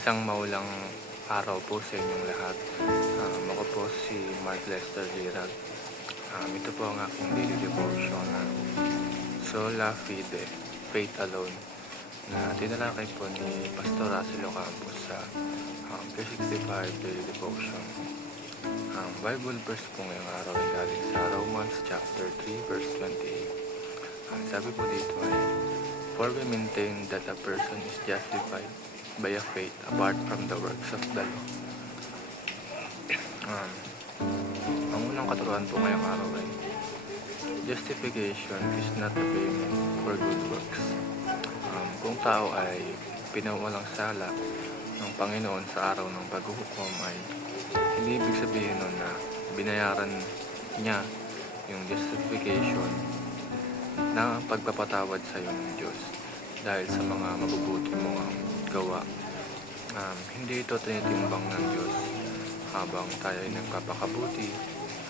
Isang maulang araw po sa inyong lahat. Ako po si Mark Lester Girag. Ito po ang aking daily devotion na Sola Fide, Faith Alone, na tinalakay po ni Pastor Russell Ocampo sa 365 Daily Devotion. Ang Bible verse po ngayong araw ay galing sa Romans chapter 3 verse 28. Sabi po dito ay, "For we maintain that a person is justified by a faith apart from the works of the law." Ang unang katuruan po ngayong araw ay, justification is not a payment for good works. Kung tao ay pinawalang sala ng Panginoon sa araw ng paghuhukom, ay hindi ibig sabihin nun na binayaran niya yung justification na pagpapatawad sa iyo ng Diyos dahil sa mga mabubuti mong gawa. Hindi ito tinitimbang ng Diyos habang tayo ay nagpapakabuti,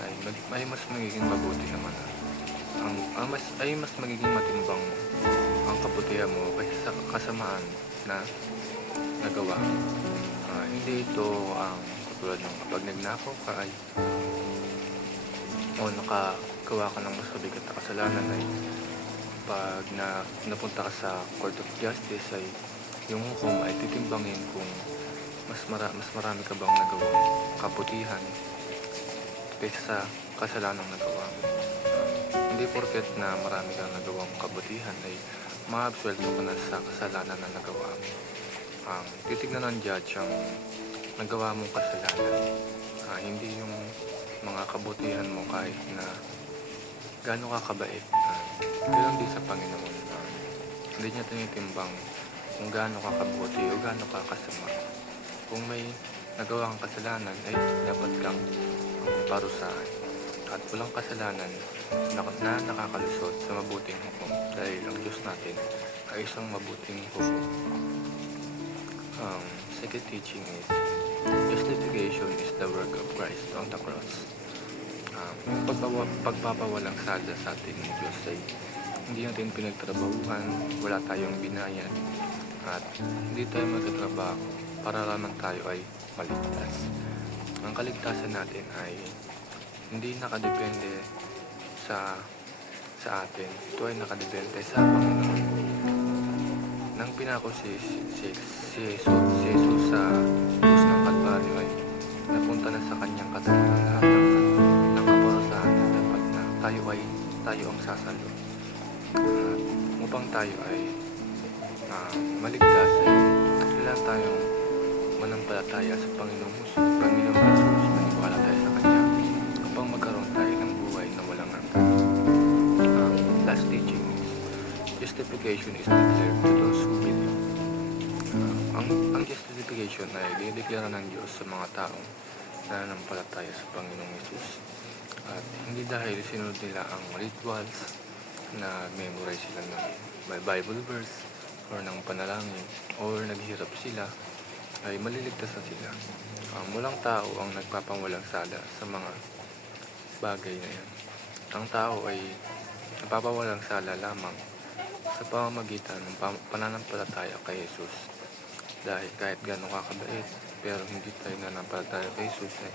ay mas magiging mabuti naman. Mas magiging matimbang ang kabutihan mo kaysa sa kasamaan na nagawa. Hindi ito ang katulad ng kapag nagnakaw ka o nakagawa ka ng mas mabigat na kasalanan, ay pag napunta ka sa Court of Justice, ay yung hukom ay titimbangin kung mas marami ka bang nagawang kabutihan kaysa sa kasalanang nagawa mo. Hindi porket na marami kang nagawang kabutihan ay maabsuelto ka na sa kasalanan na nagawa mo. Titignan ng judge ang nagawa mong kasalanan, hindi yung mga kabutihan mo kahit na gaano ka kabait. Ganoon din sa Panginoon. Hindi niya tinitimbang kung gaano ka kabuti o gaano ka kasama. Kung may nagawa kang kasalanan, ay dapat kang parusahan. At walang kasalanan na nakakalusot sa mabuting hukom, dahil ang Diyos natin ay isang mabuting hukom. Second teaching is, justification is the work of Christ on the cross. Yung pagpapawalang sala sa atin ng Diyos ay hindi natin pinagtrabahuhan, wala tayong binayan, at hindi tayo magtatrabaho para lamang tayo ay maligtas. Ang kaligtasan natin ay hindi nakadepende sa atin. Ito ay nakadepende sa Panginoon. Nang pinako si Jesus sa krus ng Kalbaryo, ay napunta na sa kanyang katawan ang lahat ng kaparusahan na dapat na tayo ang sasalo. Upang tayo ay maligtas, ay kailangan tayong manampalataya sa Panginoong Jesus, maniwala tayo sa Kanya upang magkaroon tayo ng buhay na walang hanggan. Last teaching is, justification is declared to those who believe. Ang justification ay dinideklara ng Diyos sa mga taong nananampalataya sa Panginoong Jesus. At hindi dahil sinunod nila ang rituals, na memorize sila ng Bible verse or ng panalangin, or naghirap sila, ay maliligtas na sila. Walang tao ang nagpapanwalang sala sa mga bagay na yan. Ang tao ay napapawalang sala lamang sa pamamagitan ng pananampalataya kay Jesus. Dahil kahit gano'ng kakabait, pero hindi tayo nananampalataya kay Jesus, ay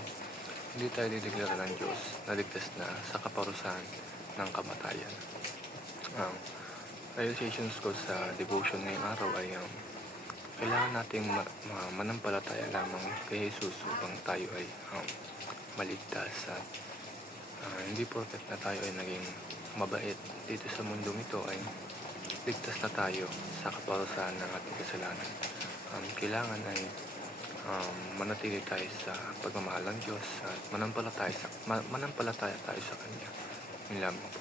hindi tayo dideklara ng Diyos na ligtas na sa kaparusahan ng kamatayan. Realizations ko sa devotion ngayong araw ay kailangan nating manampalataya lamang kay Jesus upang tayo ay maligtas. At hindi porket na tayo ay naging mabait dito sa mundong ito ay ligtas na tayo sa kaparusahan ng ating kasalanan. Kailangan ay manatili tayo sa pagmamahal ng Diyos at manampalataya tayo sa Kanya. Yun lamang po.